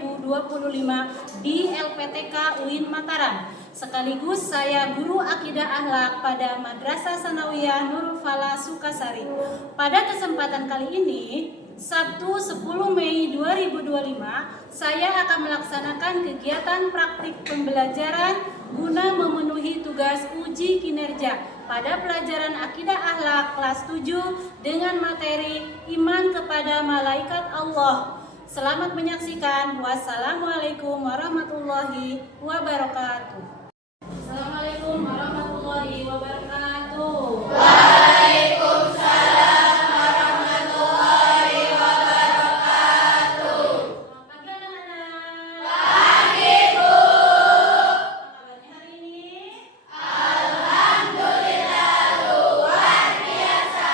2025 di LPTK UIN Mataram. Sekaligus saya guru akidah akhlak pada Madrasah Sanawiyah Nurul Falah Sukasari. Pada kesempatan kali ini, Sabtu 10 Mei 2025, saya akan melaksanakan kegiatan praktik pembelajaran guna memenuhi tugas uji kinerja pada pelajaran akidah akhlak kelas 7 dengan materi iman kepada malaikat Allah. Selamat menyaksikan. Wassalamualaikum warahmatullahi wabarakatuh. Assalamualaikum warahmatullahi wabarakatuh. Waalaikumsalam warahmatullahi wabarakatuh. Selamat pagi anak-anak. Pagi, Bu. Apa kabarnya hari ini? Alhamdulillah luar biasa.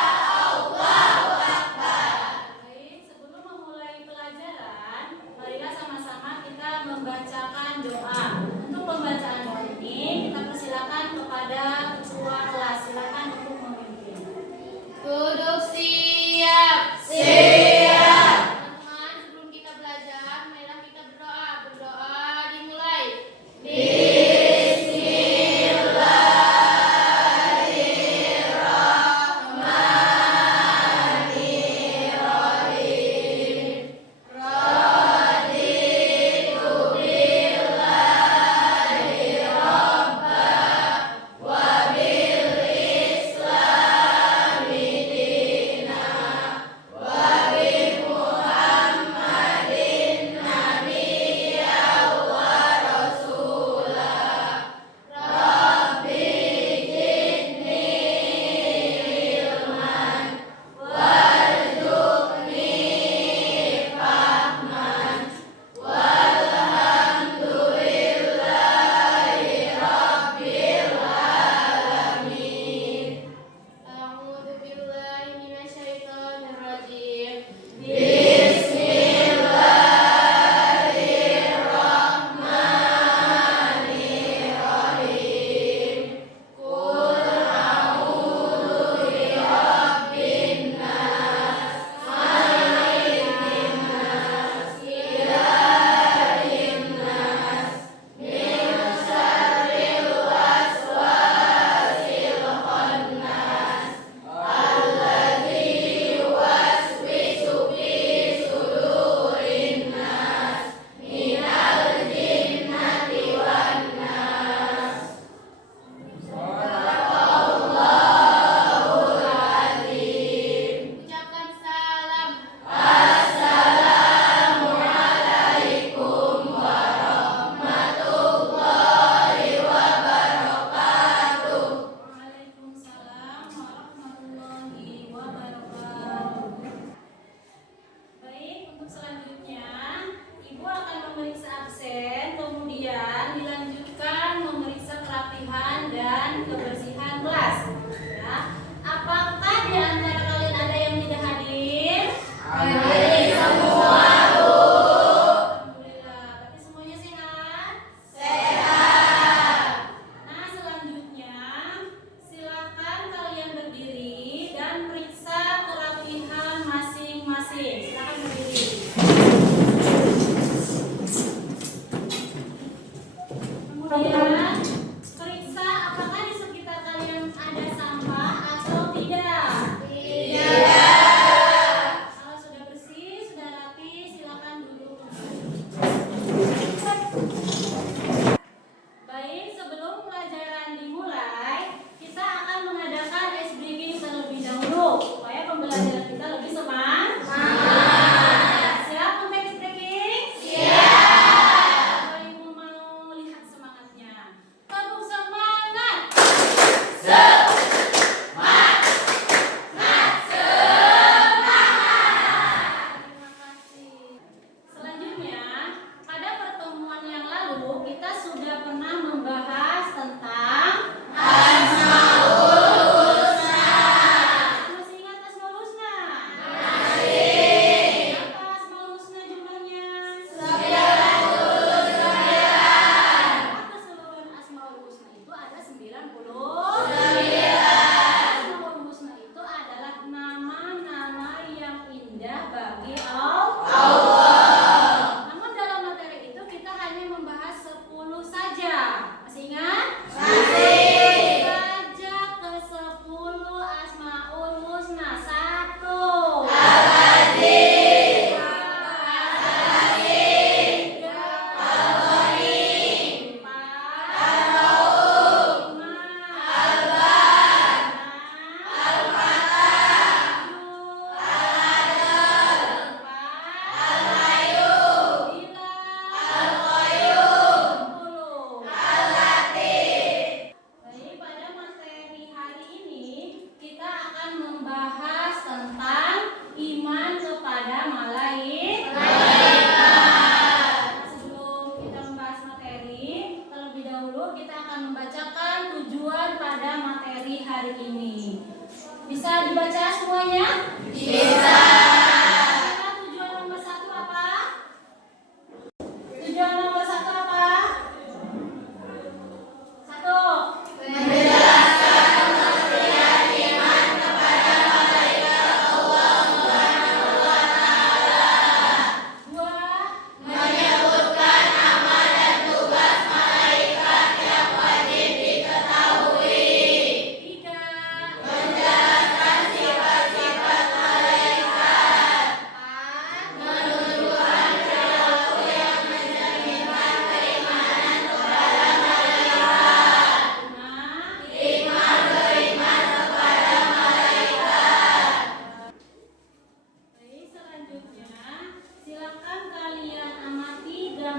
Allahu Akbar. Baik, sebelum memulai pelajaran, marilah sama-sama kita membacakan doa. Untuk pembacaan doa ini, kita persilakan kepada ketua kelas. Silakan untuk memimpin. Duduk siap. Siap. Teman-teman, sebelum kita belajar, marilah kita berdoa. Berdoa dimulai. Bismillahirrahmanirrahim. Raditu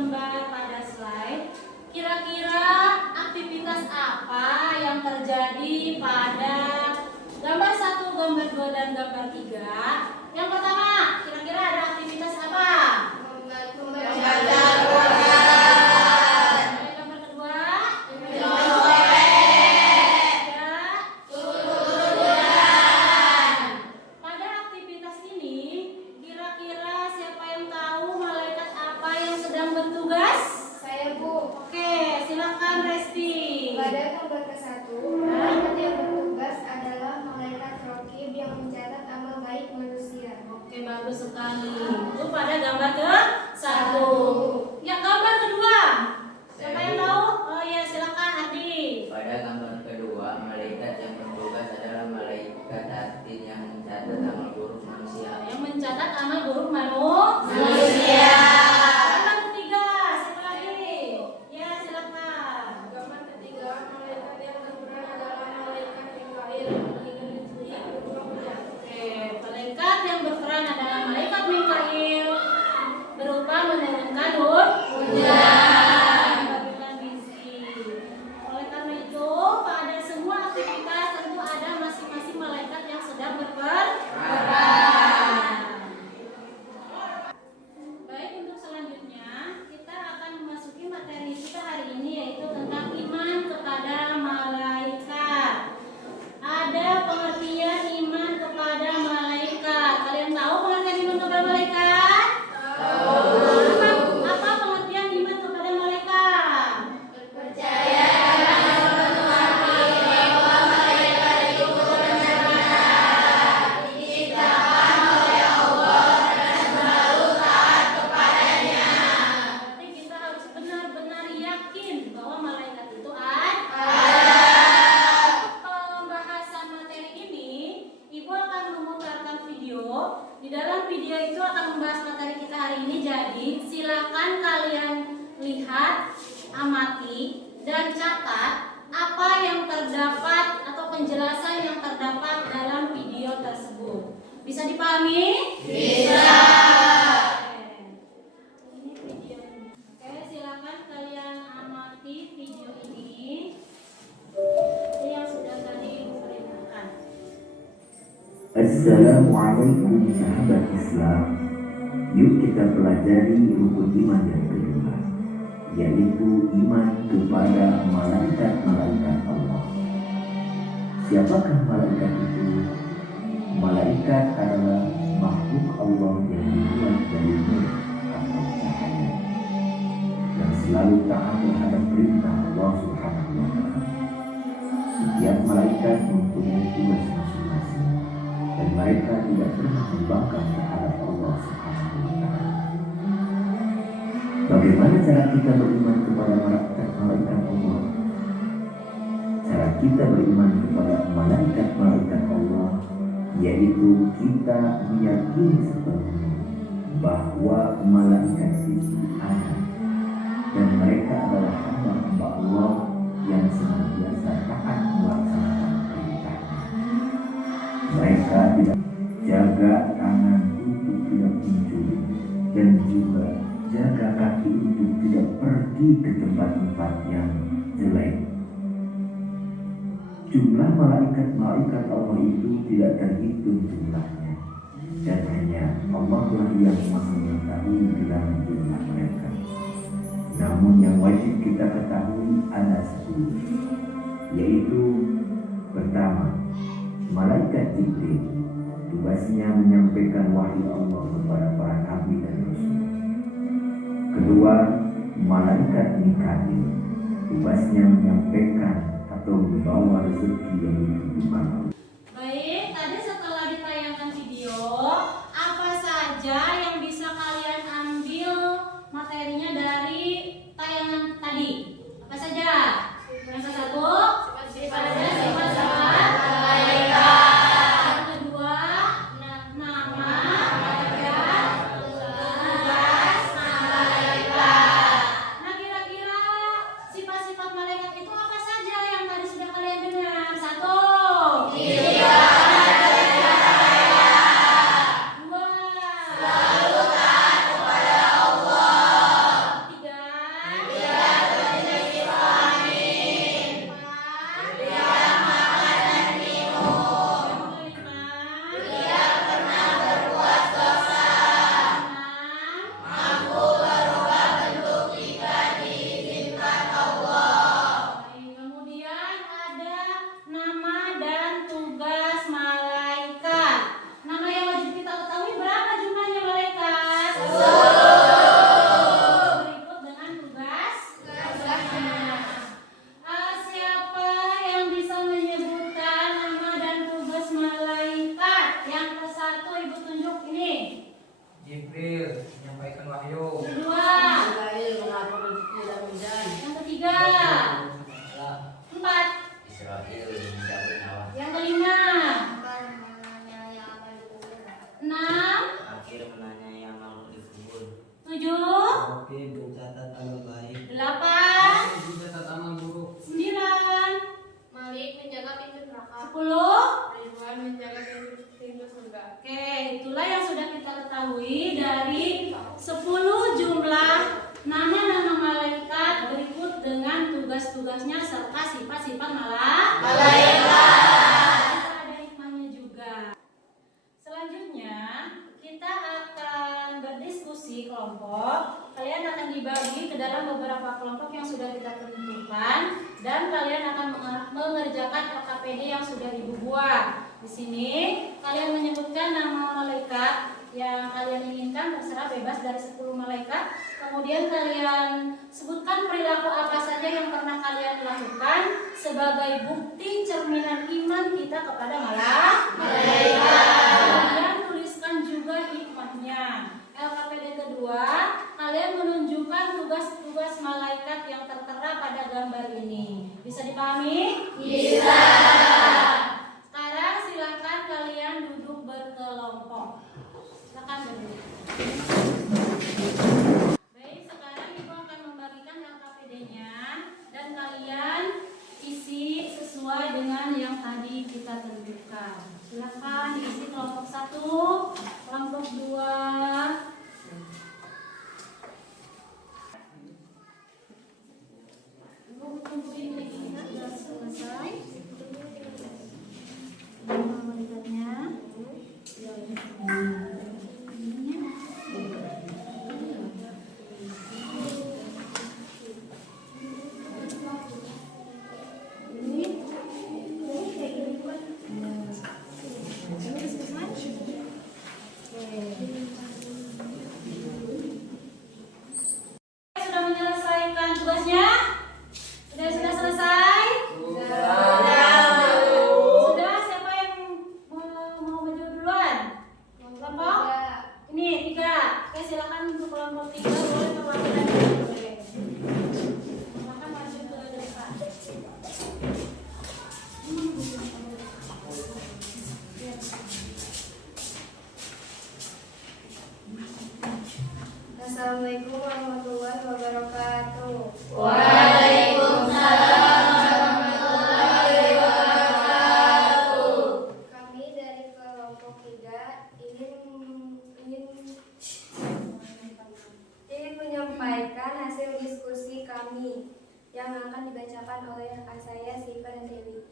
gambar pada slide, kira-kira aktivitas apa yang terjadi pada gambar 1, gambar 2, dan gambar 3? Yang pertama, kira-kira ada aktivitas apa? Membaca Gambar kedua? Pada aktivitas ini, kira-kira siapa yang tahu malaikat apa yang sedang bertugas? Saya, Bu. Oke, silakan Resti. Pada gambar ke-1, malaikat yang bertugas adalah malaikat Raqib yang mencatat amal baik manusia. Oke, bagus sekali. Itu pada gambar ke-1. Yang gambar kedua, siapa yang tahu? Oh ya, silakan Adi. Pada gambar kedua, malaikat yang bertugas adalah malaikat atin yang mencatat amal buruk manusia. Yang mencatat amal buruk manusia. Gambar ketiga, siapa lagi? Ya, silakan. Gambar ketiga, malaikat yang berperan adalah malaikat Mikail. Oke, malaikat yang berperan adalah malaikat Mikail berupa menurunkan hujan, memberikan rizki. Oleh karena itu, pada semua aktivitas tentu ada masing-masing malaikat yang sedang berperan. Baik, untuk selanjutnya kita akan memasuki materi kita hari ini, yaitu tentang iman kepada malaikat. Ada pengertian iman kepada malaikat. Kalian tahu pengertian iman kepada malaikat? Apa pengertian iman kepada malaikat? Percaya Berarti kita harus benar-benar yakin bahwa malaikat itu ada. Pembahasan materi ini, Ibu akan memutarkan video. Di dalam video itu akan membahas materi kita hari ini. Jadi, silakan kalian lihat, amati, dan catat apa yang terdapat atau penjelasan yang terdapat dalam video tersebut. Bisa dipahami? Bisa. Ini video. Oke, silakan kalian amati video ini. Ini yang sudah tadi Ibu perintahkan. Assalamualaikum sahabat Islam. Yuk kita pelajari rukun iman yang kedua, yaitu iman kepada malaikat-malaikat Allah. Siapakah malaikat itu? Malaikat adalah makhluk Allah yang dibuat dari nur atau cahaya, yang selalu taat terhadap perintah Allah Subhanahu wa Ta'ala. Setiap malaikat mempunyai tugas masing-masing, dan mereka tidak pernah membangkang terhadap Allah Subhanahu wa Ta'ala. Bagaimana cara kita beriman kepada malaikat Allah? Cara kita beriman kepada malaikat-malaikat Allah yaitu kita meyakini sepenuhnya bahwa malaikat itu ada dan mereka adalah hamba-hamba Allah yang senantiasa taat melaksanakan perintahnya. Mereka tidak jaga tangan untuk tidak mencuri dan juga jaga kaki untuk tidak pergi ke tempat-tempat yang jelek. Jumlah malaikat-malaikat Allah itu tidak terhitung jumlahnya, dan hanya Allah lah yang maha mengetahui bilangan jumlah mereka. Namun yang wajib kita ketahui ada 10, yaitu pertama, malaikat Jibril, tugasnya menyampaikan wahyu Allah kepada para nabi dan rasul. Kedua, malaikat Mikail, tugasnya menyampaikan atau membawa rezeki yang ditentukan Allah. Baik, tadi setelah ditayangkan video, apa saja yang bisa kalian ambil materinya dari tayangan tadi? Apa saja? Yang satu, sifat-sifat malaikat. Yang kedua, nama malaikat, tugas malaikat. Nah, kira-kira sifat-sifat malaikat itu apa saja yang tadi sudah kalian dengar? Satu, Rokib mencatat amal baik. 8, Mencatat amal buruk. 9, Malik menjaga pintu neraka. 10. Ridwan menjaga pintu surga. Oke, itulah yang sudah kita ketahui dari 10 jumlah nama-nama malaikat berikut dengan tugas-tugasnya serta sifat-sifat malaikat. Ada hikmahnya juga. Selanjutnya, kita akan berdiskusi kelompok. Kalian akan dibagi ke dalam beberapa kelompok yang sudah kita tentukan dan kalian akan mengerjakan LKPD yang sudah Ibu buat. Di sini kalian menyebutkan nama malaikat yang kalian inginkan, terserah bebas dari 10 malaikat. Kemudian kalian sebutkan perilaku apa saja yang pernah kalian lakukan sebagai bukti cerminan iman kita kepada malaikat. Kemudian tuliskan juga hikmahnya. LKPD kedua, kalian menunjukkan tugas-tugas malaikat yang tertera pada gambar ini. Bisa dipahami? Bisa. Sekarang silakan kalian duduk berkelompok. Silakan berdiri. Baik, sekarang Ibu akan membagikan LKPD-nya dan kalian isi sesuai dengan yang tadi kita tentukan. Silakan diisi kelompok 1, kelompok 2. Sudah selesai. Malaikat-nya. Sudah menyelesaikan tugasnya? Sudah selesai? Sudah, siapa yang mau maju duluan? Kelompok? Ini 3. Oke, silakan untuk kelompok 3 boleh perwakilan boleh. Silakan maju ke depan. Assalamualaikum warahmatullahi wabarakatuh. Kami dari kelompok 3 ingin menyampaikan hasil diskusi kami yang akan dibacakan oleh rekan saya Siva dan Dewi.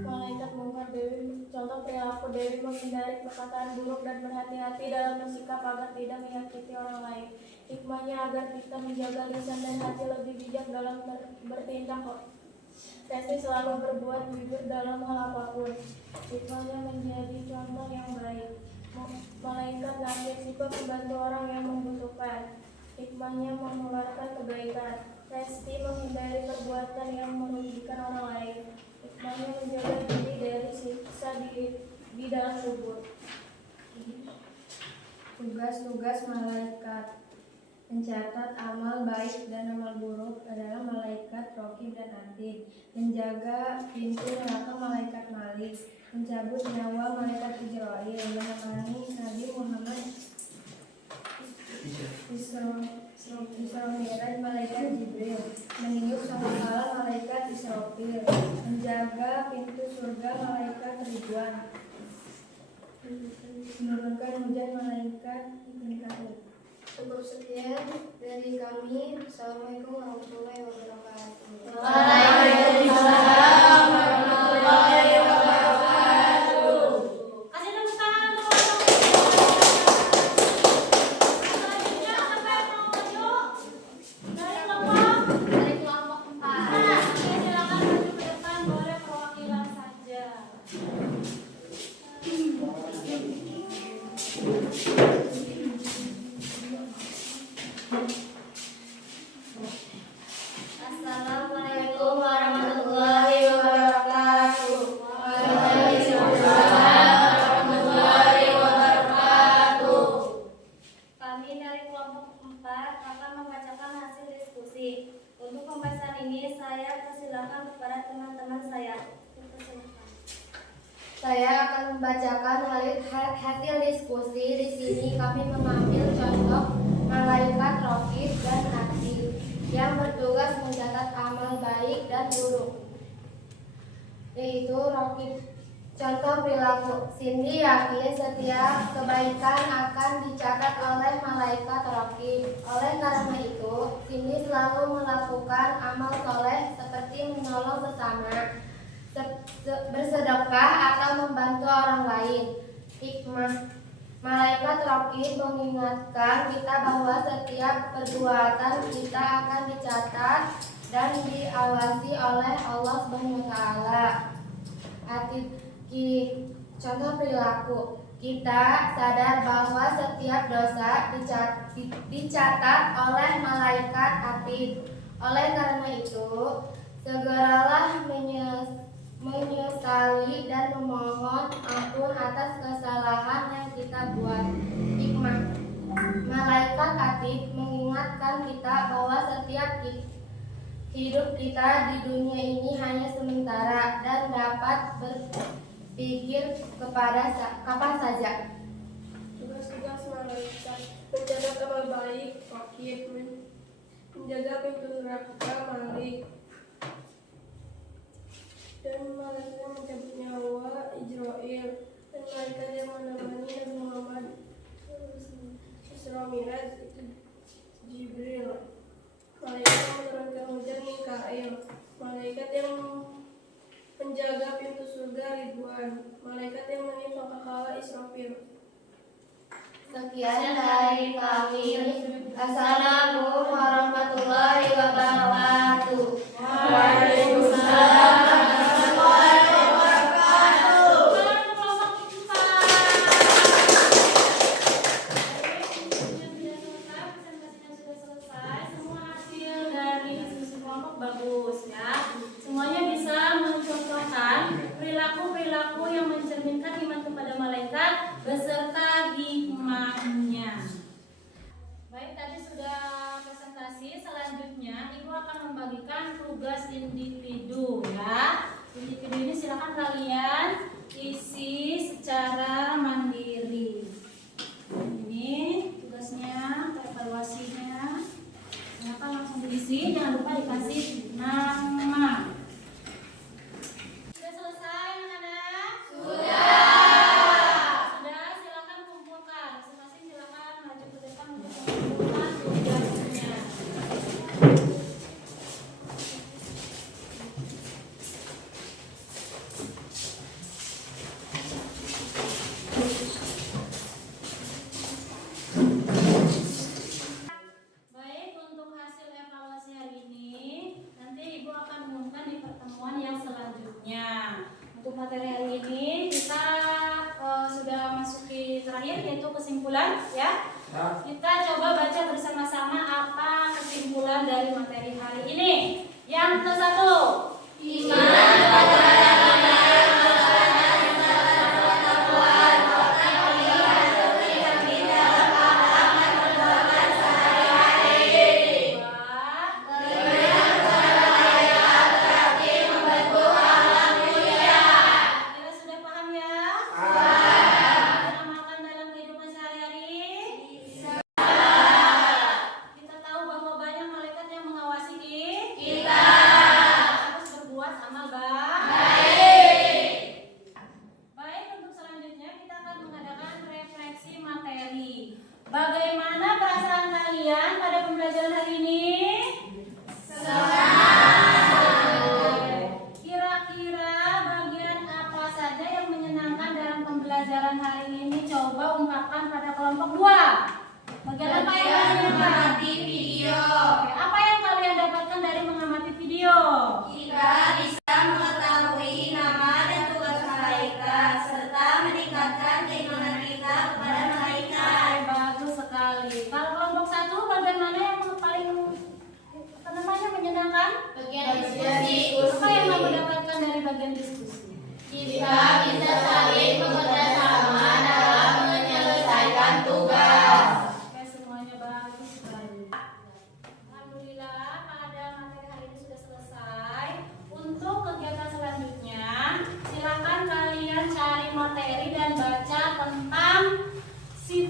Malaikat mungkar Dewi, contoh perilaku Dewi menghindari perkataan buruk dan berhati-hati dalam bersikap agar tidak menyakiti orang lain. Hikmahnya agar kita menjaga lisan dan hati lebih bijak dalam bertindak. Testi selalu berbuat jujur dalam hal apapun. Hikmahnya menjadi contoh yang baik. Malaikat langit sifat membantu orang yang membutuhkan. Hikmahnya mengeluarkan kebaikan. Testi menghindari perbuatan yang merugikan orang lain. Hikmahnya menjaga diri dari siksa di dalam kubur. Tugas-tugas malaikat mencatat amal baik dan amal buruk adalah malaikat Rokib dan Atid. Menjaga pintu neraka malaikat Malik. Mencabut nyawa malaikat Israel. Menemani Nabi Muhammad Isra Mi'raj malaikat Jibril. Meniup sangkakala malaikat Israfil. Menjaga pintu surga malaikat Ridwan. Menurunkan hujan malaikat Mikail. Cukup sekian dari kami. Assalamualaikum warahmatullahi wabarakatuh. Waalaikumsalam warahmatullahi wabarakatuh. Kasih tepuk tangan untuk selanjutnya. Siapa yang mau maju? Dari kelompok? Dari kelompok 4. Oke, silakan maju ke depan, boleh perwakilan saja. Assalamualaikum warahmatullahi wabarakatuh. Kami dari kelompok 4 akan membacakan hasil diskusi. Untuk pembahasan ini saya persilakan kepada teman-teman saya. Saya akan membacakan hasil diskusi. Di sini kami mengambil contoh malaikat raqib dan atid yang bertugas mencatat amal baik dan buruk, yaitu raqib. Contoh perilaku, Cindy yakin setiap kebaikan akan dicatat oleh malaikat raqib. Oleh karena itu, Cindy selalu melakukan amal soleh seperti menolong sesama, bersedekah atau membantu orang lain. Hikmah, malaikat raqib mengingatkan kita bahwa setiap perbuatan kita akan dicatat dan diawasi oleh Allah SWT. Atid, contoh perilaku, kita sadar bahwa setiap dosa dicatat oleh malaikat atid. Oleh karena itu, segeralah menyesali dan memohon ampun atas kesalahan yang kita buat. Hikmah, malaikat atid mengingatkan kita bahwa setiap hidup kita di dunia ini hanya sementara dan dapat berpikir kepada kapan saja. Tugas-tugas malaikat: mencatat amal baik, raqib, menjaga pintu neraka, malik, dan malaikat yang mencabut nyawa, Israel, dan malaikat yang menemani Nabi Muhammad Isra Miraj, itu Jibril. Malaikat yang menurunkan hujan, Mikail. Malaikat yang menjaga pintu surga, Ridwan. Malaikat yang menimpa kepala, Israfil. Sekian dari kami. Assalamualaikum warahmatullahi wabarakatuh. Waalaikumsalam. Bagus ya, semuanya bisa mencontohkan perilaku-perilaku yang mencerminkan iman kepada malaikat beserta hikmahnya. Baik, tadi sudah presentasi. Selanjutnya Ibu akan membagikan tugas individu ya. Individu ini silakan kalian isi secara mandiri. Ini tugasnya, evaluasinya. Silakan langsung diisi, jangan lupa dikasih nama. Sudah selesai anak-anak? Sudah, silakan kumpulkan. Masing-masing silakan maju ke depan untuk mengumpulkan tugasnya. Baik, untuk hasil evaluasi hari ini nanti Ibu akan umumkan di pertemuan yang selanjutnya. Untuk materi hari ini kita sudah masuki terakhir, yaitu kesimpulan ya. Kita coba baca bersama-sama apa kesimpulan dari materi hari ini. Yang ke-1, iman kita.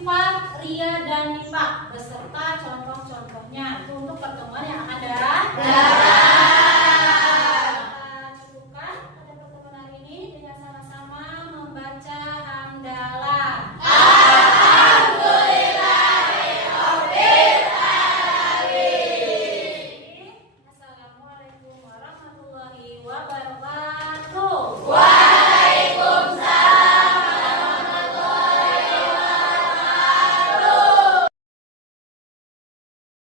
sifat, ria, dan nifak beserta contoh-contohnya. Itu untuk pertemuan yang akan datang.